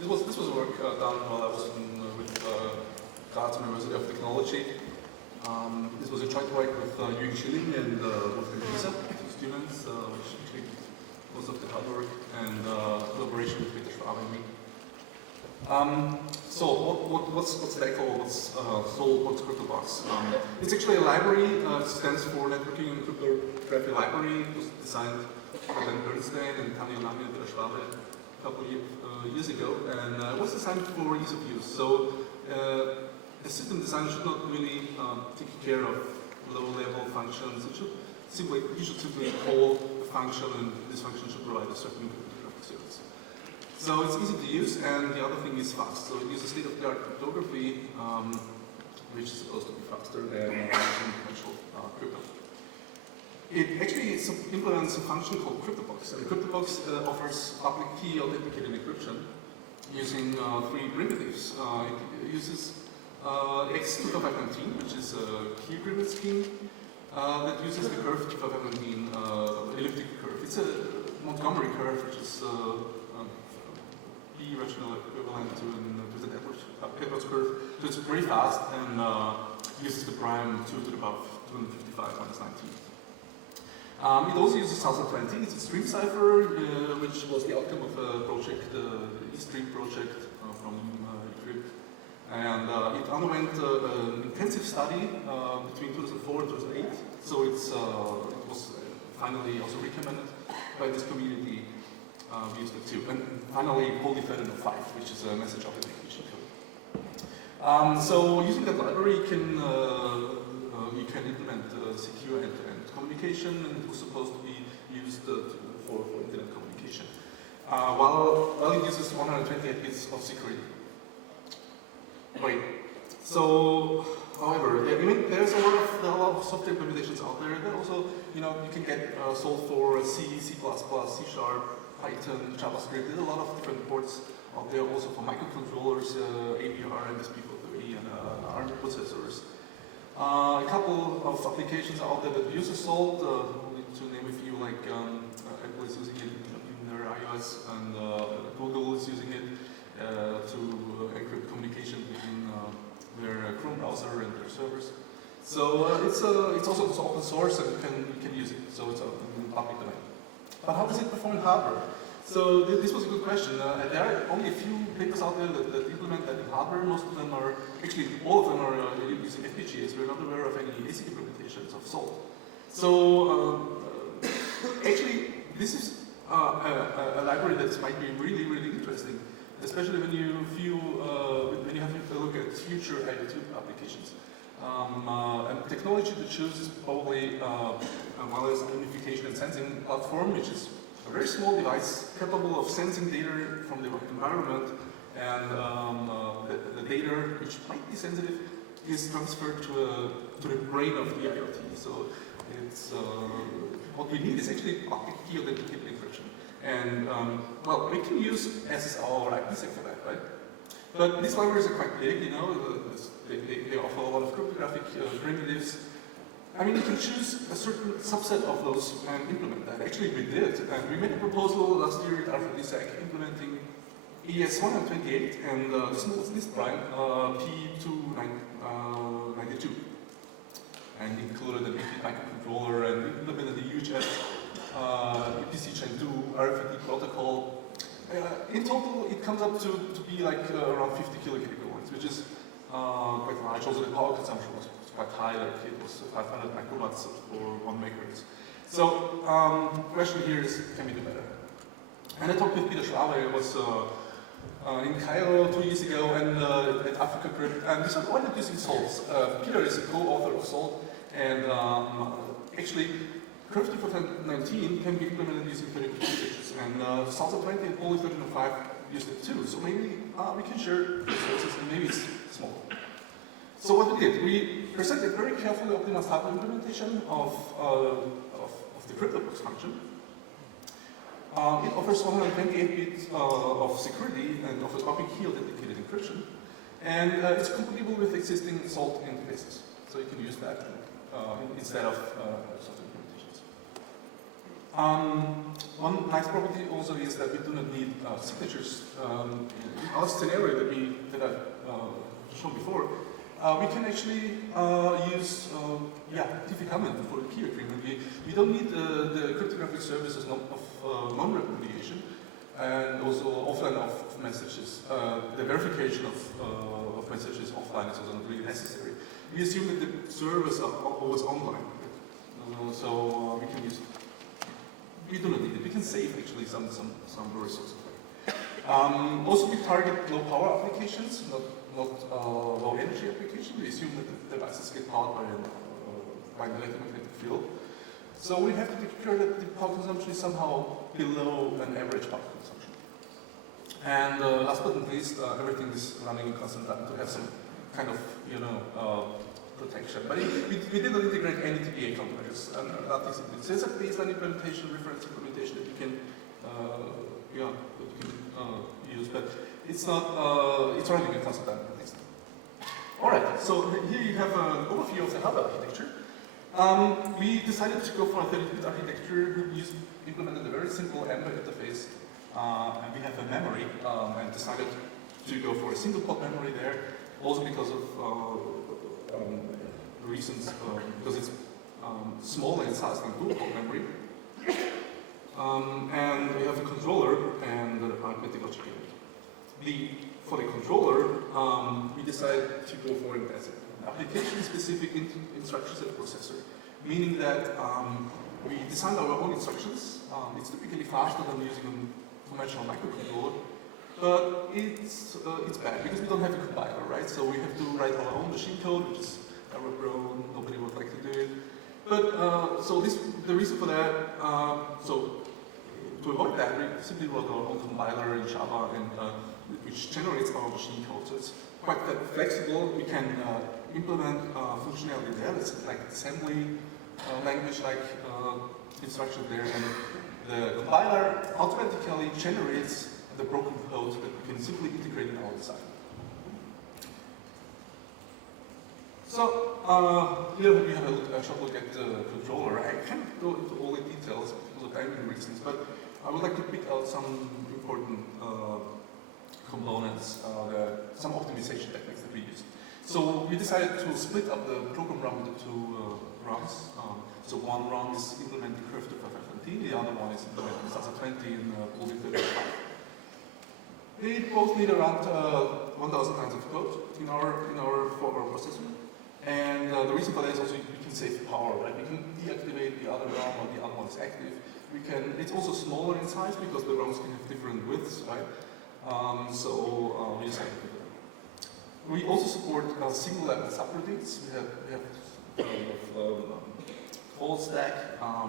This was work done while I was with Graz University of Technology. This was a joint work with Jürgen Schilling and Wolfgang Gieser, two students, which actually most of the hard work, and collaboration with Peter Schwab and me. So what's NaCl, what's Sol, what's cryptobox? It's actually a library. It stands for Networking and Cryptography Library. It was designed by Dan Bernstein and Tanja Lange and Peter Schwab a couple of years ago, and it was designed for ease of use. So a system designer should not really take care of low-level functions. You should simply call a function, and this function should provide a certain cryptographic service. So it's easy to use, and the other thing is fast. So it uses state-of-the-art cryptography, which is supposed to be faster than conventional crypto. It actually implements a function called cryptobox, and cryptobox offers public key authenticated encryption using three primitives. It uses X2519, which is a key agreement scheme that uses the curve 2519 elliptic curve. It's a Montgomery curve, which is B rational equivalent to the Edwards curve. So it's very fast and uses the prime 2 to the power 255 minus 19. It also uses 1020. It's a stream cipher, which was the outcome of a project, the eStream project from Encrypt. And it underwent an intensive study between 2004 and 2008. So it was finally also recommended by this community. We used it too. And finally, Holy Federal 5, which is a message authentication code. So using that library, you can implement secure end-to-end communication, and it was supposed to be used for internet communication. While it uses 128 bits of security. Wait. So, however, there's a lot of software implementations out there that also, you can get solved for C, C++, C#, Python, JavaScript. There's a lot of different ports out there also for microcontrollers, AVR, MSP430, and ARM processors. A couple of applications out there that use Salt, only to name a few, like Apple is using it in their iOS, and Google is using it to encrypt communication between their Chrome browser and their servers. So it's also open source, and you can use it. So it's in public domain. But how does it perform in hardware? So this was a good question. There are only a few papers out there that implement that in hardware. Most of them are, actually all of them are using FPGAs. We're not aware of any ASIC implementations of Salt. So actually, this is a library that might be really, really interesting, especially when you have a look at future IoT applications. And technology to choose is probably wireless identification and sensing platform, which is a very small device capable of sensing data from the environment, and the data, which might be sensitive, is transferred to the brain of the IoT. So it's what we need is actually public key authenticated encryption. And well, we can use SSL or IPsec for that, right? But these libraries are quite big, they offer a lot of cryptographic primitives. I mean, you can choose a certain subset of those and implement that. Actually, we did, and we made a proposal last year at RFDSec implementing ES128 and the smallest list prime, P292. And included an 8-bit microcontroller and implemented the UHF EPC Chain 2 RFID protocol. In total, it comes up to be like around 50 kilocalories, which is quite large. Also, the power consumption was quite high. Like it was 500 microwatts for 1 megahertz. So, the question here is, can we do better? And I talked with Peter Schwab. I was in Cairo 2 years ago, and at Africa Crypt, and we said, why not using Salt? Peter is a co-author of Salt, and actually, Curve 2419 can be implemented using 32 stages, and Salsa 20 and Poly 1305 used it too. So maybe we can share resources, and maybe it's small. So what we did, we presented very carefully optimized hardware implementation of the cryptobox function. It offers 128 bits of security and offers public key authenticated encryption, and it's compatible with existing Salt interfaces. So you can use that instead of software implementations. One nice property also is that we do not need signatures. In our scenario that I showed before, we can actually use diffy comment for the key agreement. We don't need the cryptographic services of non-repudiation and also offline of messages. The verification of messages offline is also not really necessary. We assume that the servers are always online, so we can use. We do not need it. We can save actually some resources. Also, we target low power applications, not low energy applications. We assume that the devices get powered by an electromagnetic field. So we have to take care that the power consumption is somehow below an average power consumption. And last but not least, everything is running in constant time to have some kind of protection. But we did not integrate any TPA compilers. And that is it. There's a baseline implementation, reference implementation that you can use, but it's not. It's running in constant time at least. All right. So here you have an overview of the hardware architecture. We decided to go for a 32-bit architecture. We implemented a very simple AMBER interface, and we have a memory, and decided to go for a single port memory there. Also because of reasons, because it's smaller in size than dual port memory. And we have a controller and an arithmetic logic unit. For the controller, we decided to go for an application-specific instruction set processor, meaning that we designed our own instructions. It's typically faster than using a conventional microcontroller, but it's bad because we don't have a compiler, right? So we have to write our own machine code, which is error-prone. Nobody would like to do it. But the reason for that. To avoid that, we simply wrote our own compiler in Java, and which generates our machine code. So it's quite flexible. We can implement functionality there. It's like assembly language-like instruction there, and the compiler automatically generates the broken code that we can simply integrate in our design. So here we have a short look at the controller. I can't go into all the details because of timing reasons, but I would like to pick out some important components, some optimization techniques that we used. So we decided to split up the program run into two runs. So one run is implementing curve to 519, the other one is implementing SASA 20 in Boolean 35. They both need around 1,000 lines of code in our processor. And the reason for that is also we can save power, right? We can deactivate the other ROM or the other one is active. It's also smaller in size because the ROMs can have different widths, right? We decided to do that. We also support single level subroutines. We have whole stack,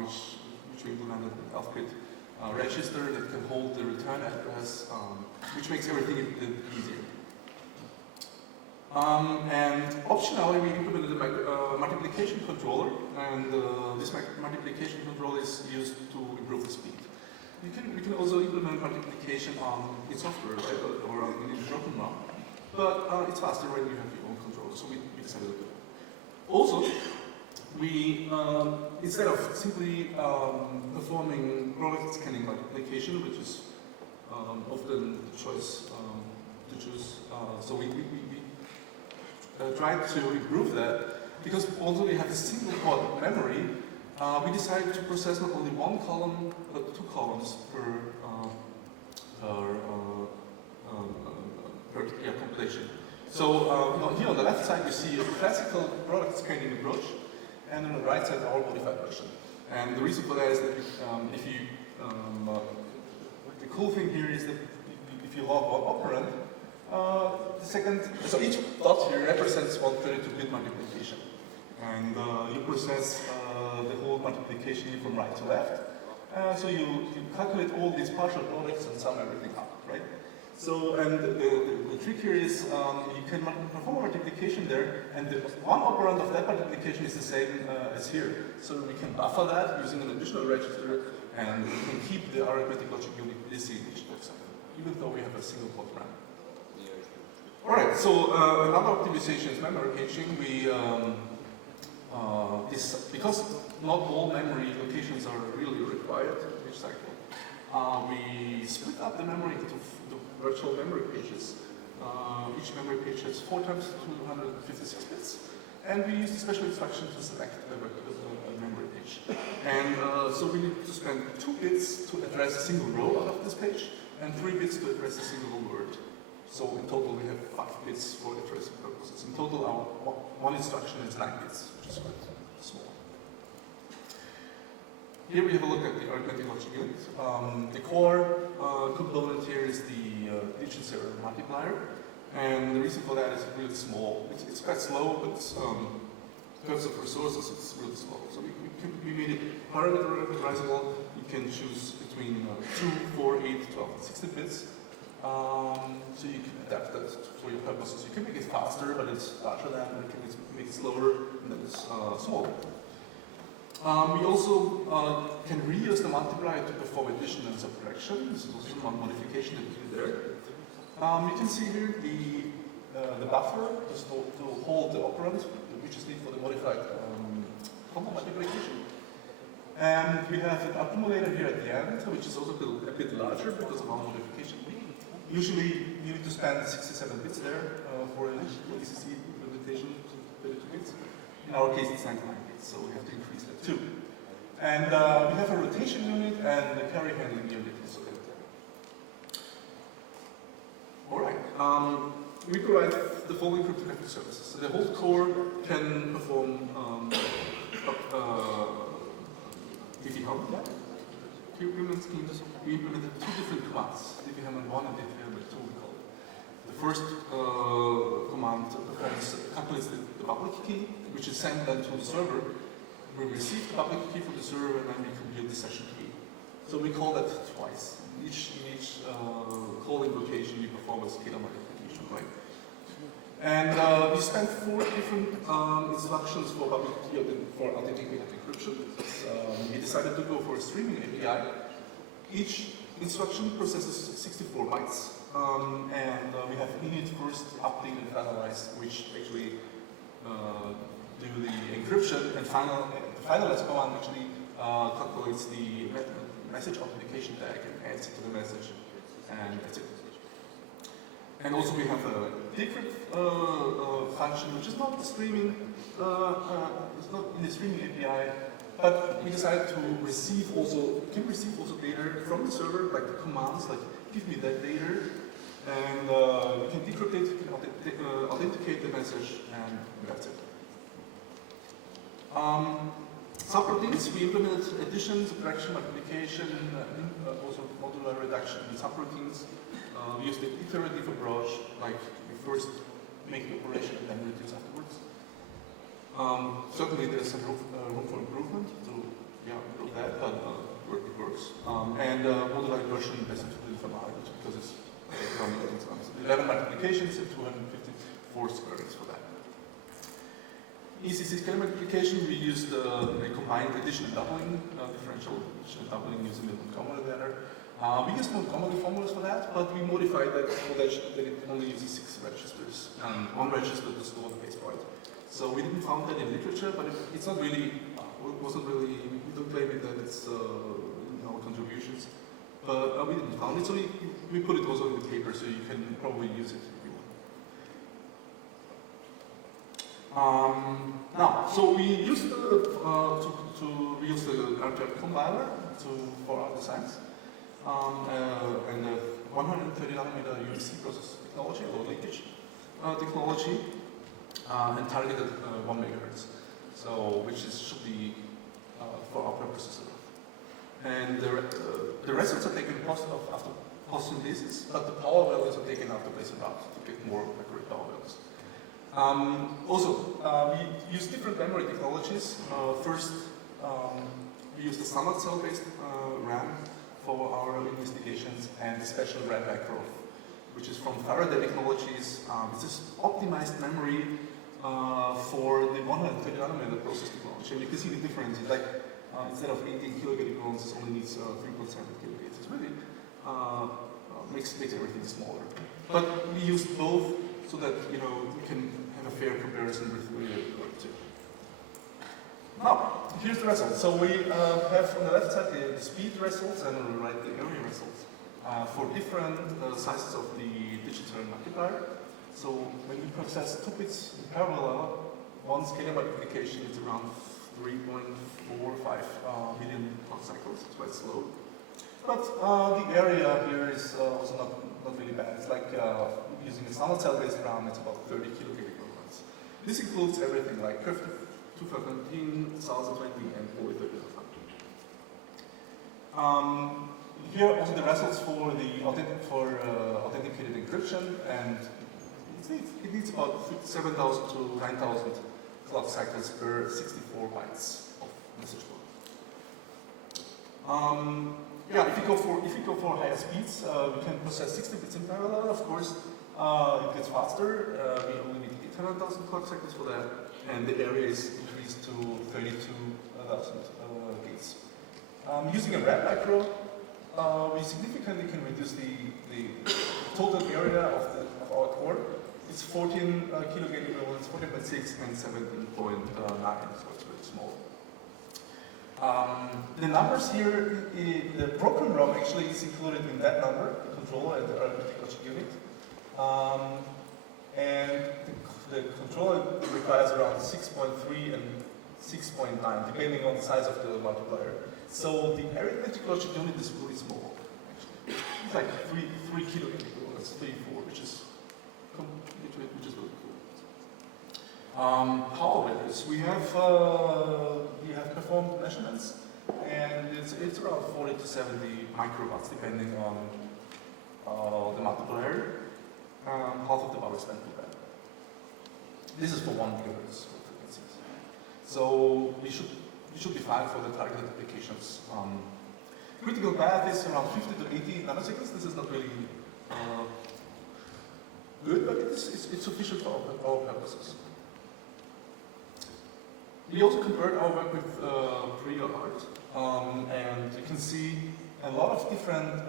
which we implemented with Alfred register that can hold the return address, which makes everything a bit easier. And optionally, we implemented a multiplication controller, and this multiplication controller is used to improve the speed. We can also implement multiplication in software, right, or in a broken ROM, but it's faster when you have your own controller, so we decided to do it. Also, we instead of simply performing product scanning multiplication, which is often the choice to choose, so we tried to improve that, because although we have a single port memory, we decided to process not only one column, but two columns per compilation. So here on the left side you see a classical product scanning approach, and on the right side our modified version. And the reason for that is that the cool thing here is that if you log one operand, so each dot here represents one 32-bit multiplication. And you process the whole multiplication from right to left. So you calculate all these partial products and sum everything up, right? So, and the trick here is you can perform a multiplication there, and the one operand of that multiplication is the same as here. So we can buffer that using an additional register, and we can keep the arithmetic logic unit busy in each step, even though we have a single port RAM. Alright, so another optimization is memory caching. because not all memory locations are really required in each cycle, we split up the memory into the virtual memory pages. Each memory page has 4 times 256 bits, and we use the special instruction to select a memory page. And so we need to spend 2 bits to address a single row out of this page, and 3 bits to address a single word. So in total we have 5 bits for addressing purposes. In total our one instruction is 9 bits, which is quite small. Here we have a look at the arithmetic logic unit. The core component here is the digit serial multiplier, and the reason for that is really small. It's quite slow, but in terms of resources, it's really slow. So we made it parameterizable. You can choose between 2, 4, 8, 12, and 16 bits. So you can adapt that for your purposes. You can make it faster, but it's larger than, and you can make it slower, and then it's smaller. We also can reuse the multiplier to perform addition and subtraction. This is also one modification that we do there. You can see here the buffer to hold the operand, which is needed for the modified comma multiplication. And we have an accumulator here at the end, which is also a bit larger because of our modification. Usually you need to spend 67 bits there for an ECC implementation, 32 bits. In our case it's 99 bits, so we have to increase that too. And we have a rotation unit and a carry handling unit also there. Alright, we provide the following cryptographic services. So the whole core can perform diffie-Hellman schemes. We implemented 2 different commands, diffie-Hellman 1 and diffie-Hellman 2 we call it. The first command calculates the public key, which is sent then to the server. We receive the public key from the server and then we compute the session key. So we call that twice. In each calling location we perform a scalar multiplication, right? And we spent 4 different instructions for public key for authenticated encryption. We decided to go for a streaming API. Each instruction processes 64 bytes, and we have init, first, update, and finalize, which actually do the encryption, and finalize command actually calculates the message authentication tag and adds it to the message, and that's it. And also we have a decrypt function, which is not streaming, it's not in the streaming API, but we decided to can receive also data from the server, like the commands, like give me that data, and you can decrypt it, you can authenticate the message, and that's it. Subroutines, we implemented addition, subtraction, multiplication, also modular reduction in subroutines. We use the iterative approach, like we first make the operation and then reduce afterwards. Certainly there's some room for improvement to improve that, but it works. And modular inversion is informatic because it's running 11 multiplications and 254 squares for that. ECC scalar multiplication, we used a combined addition and doubling, differential addition and doubling using the Montgomery ladder. We used Montgomery formulas for that, but we modified that so that it only uses 6 registers and 1 register to store the base point. So we didn't found that in literature, but it's not really, we don't claim it that it's in our contributions. But we didn't found it, so we put it also in the paper, so you can probably use it if you want. Now, so we used we used the RTF compiler for our designs. And the 130 nanometer UDC process technology, low linkage technology, and targeted 1 megahertz. So, which should be for our purposes enough. And the results are taken after post-synthesis, but the power values are taken after base and route to get more accurate power values. Also, we use different memory technologies. First, we use the standard cell-based RAM for our investigations, and special RAM macro, which is from Faraday Technologies. This is optimized memory for the 130 nanometer process technology. And you can see the difference. It's like instead of 18 kilogate neurons, it only needs 3.7 kilogates. It's really makes everything smaller. But we use both so that we can have a fair comparison with the other two. Now, here's the results. So we have on the left side the speed results and on the right the area results for different sizes of the digital multiplier. So when you process 2 bits in parallel, one scalar multiplication is around 3.45 million clock cycles. It's quite slow. But the area here is also not really bad. It's like using a standard cell-based RAM, it's about 30 kilogigabits. This includes everything like curve 2019, 1020, and OE 3005. Here are also the results for the authenticated encryption, and it needs about 7,000 to 9,000 clock cycles per 64 bytes of message flow. Yeah, if you go for higher speeds, we can process 60 bits in parallel. Of course, it gets faster. We only need 800,000 clock cycles for that, and the area is increased to 32,000 gates. Using a RAM micro, we significantly can reduce the total area of our core. It's 14 kilogate equivalents, 14.6 and 17.9, so it's very small. The numbers here, the broken ROM actually is included in that number, the controller and the arithmetic logic unit. And the controller requires around 6.3 and 6.9, depending on the size of the multiplier. So the arithmetic logic unit is really small, actually. It's like 3 kilogate equivalents, 3, 4, which is really cool. Power values. We have performed measurements, and it's around 40 to 70 microwatts, depending on the multiplier. Half of the power spent with that. This is for 1 gigahertz frequencies. So we should be fine for the targeted applications. Critical path is around 50 to 80 nanoseconds. This is not really good, but it's sufficient for our purposes. We also compared our work with prior art, and you can see a lot of different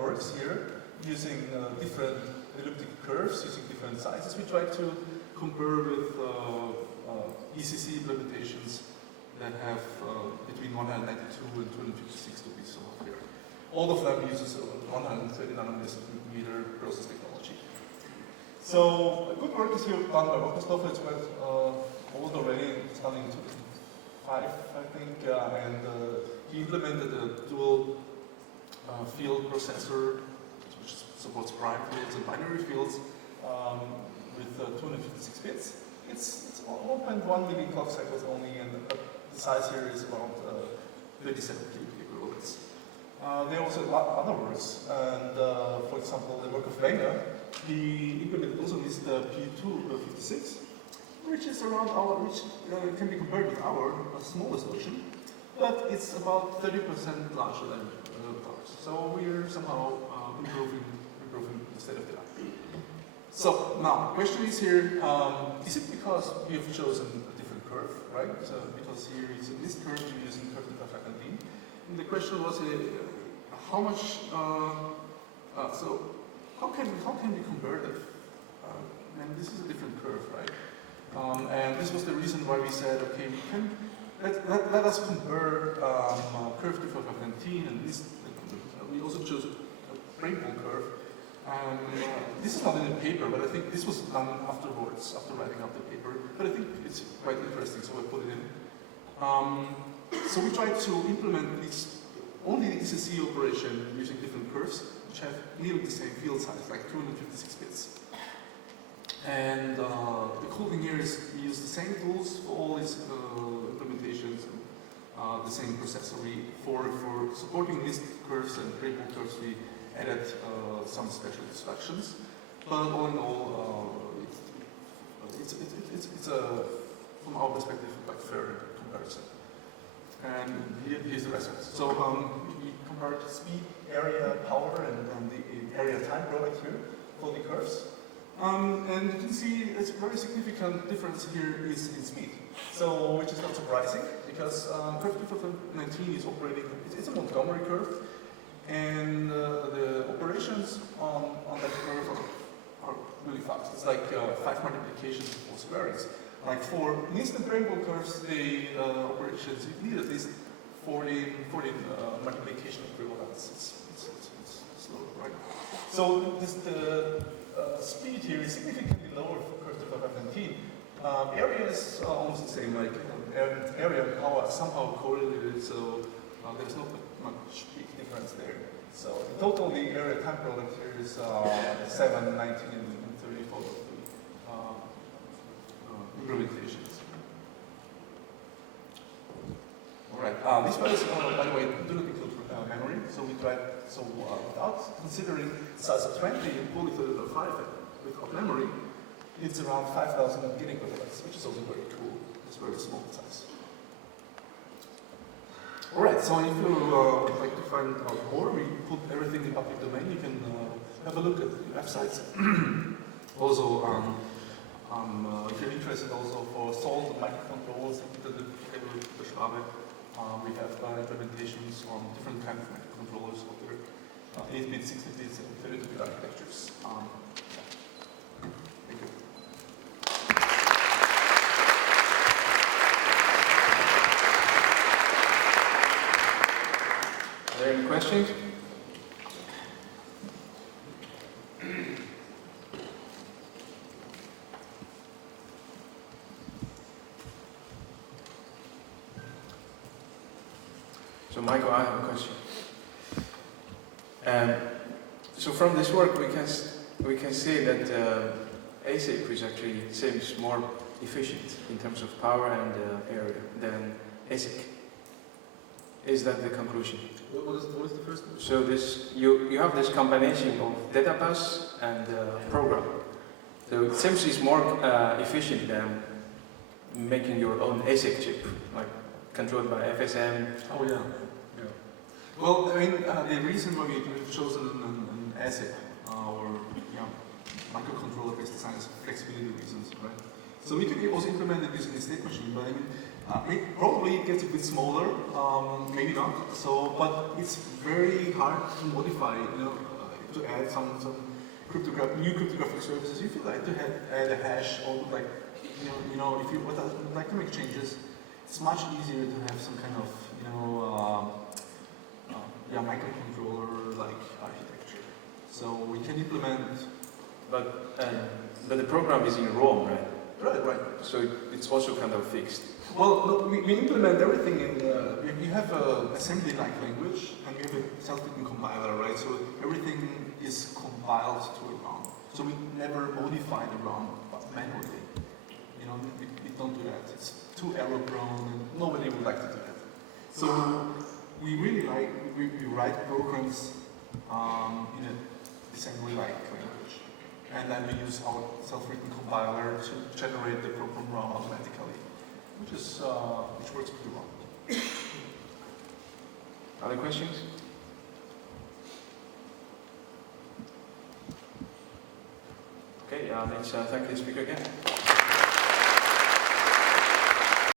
works here using different elliptic curves, using different sizes. We try to compare with ECC implementations that have between 192 and 256 to be solved here. All of them uses 130 nanometer process technology. So good work is here done by Rockestoffer. It's quite old already, starting in 2005, I think, and he implemented a dual field processor, which supports prime fields and binary fields with 256 bits. It's 1.1 million clock cycles only, and the size here is around 37 kilobits. There are also a lot of other works, and for example, the work of Wenger, he implemented also this P256, which is around which can be compared with our smallest version, but it's about 30% larger than ours. So we're somehow improving the state of the art. So now, the question is here, is it because we have chosen a different curve, right? So because here is in this curve we're using curve faculty. And the question was how much, so how can we compare that? And this is a different curve, right? And this was the reason why we said, okay, we can let us compare curve 2019 and this. We also chose a rainbow curve. This is not in the paper, but I think this was done afterwards, after writing up the paper. But I think it's quite interesting, so I put it in. So we tried to implement this only the ECC operation using different curves, which have nearly the same field size, like 256 bits. And the cool thing here is we use the same tools for all these implementations, and the same processor. For supporting list curves and rainbow curves, we added some special instructions. But all in all, it's from our perspective, quite fair comparison. And here's the results. So we compared speed, area, power, and the area time product here for the curves. And you can see a very significant difference here is in speed. So, which is not surprising, because curve 2019 is operating, it's a Montgomery curve, and the operations on that curve are really fast. It's like 5 multiplications of squares. Like for instant rainbow curves, the operations, you need at least 14 multiplication equivalents. It's slow, right? So the speed here is significantly lower for curves of 519. Area is almost the same, like area and power are somehow correlated, so there's not much big difference there. So in total, the area time product here is 7, 19, and 30 for the implementations. Alright, this was, by the way, do not include memory, so we tried, without considering size of 20 and fully 5 without memory, it's around 5,000 beginning equivalents, which is also very cool. It's very small size. Alright, so if you would like to find out more, we put everything in public domain. You can have a look at the websites. Also, if you're interested also for salt and microcontrollers, the Schwabe, we have implementations on different kinds of microcontrollers of their 8-bit, 16-bit, and 32-bit architectures. Thank you. Are there any questions? So Michael, I have a question. So from this work we can see that ASIC which actually seems more efficient in terms of power and area than ASIC. Is that the conclusion? What is the first one? So this you have this combination of data bus and program. So it seems it's more efficient than making your own ASIC chip, like controlled by FSM. Oh yeah. Well, I mean, the reason why we've chosen an ASIC or microcontroller-based design is flexibility reasons, right? So we could also implement it using a state machine, but I mean, probably it gets a bit smaller, maybe not. So, but it's very hard to modify, to add some new cryptographic services. If you like to add a hash or like, if you would like to make changes, it's much easier to have some kind of, microcontroller-like architecture. So we can implement. But the program is in ROM, right? Right. So it's also kind of fixed. Well, no, we implement everything in. We have an assembly-like language, and we have a self-written compiler, right? So everything is compiled to a ROM. So we never modify the ROM manually. We don't do that. It's too error-prone, and nobody would like to do that. So we really we write programs in a assembly-like language, and then we use our self-written compiler to generate the program ROM automatically, which works pretty well. Other questions? Okay, let's thank the speaker again.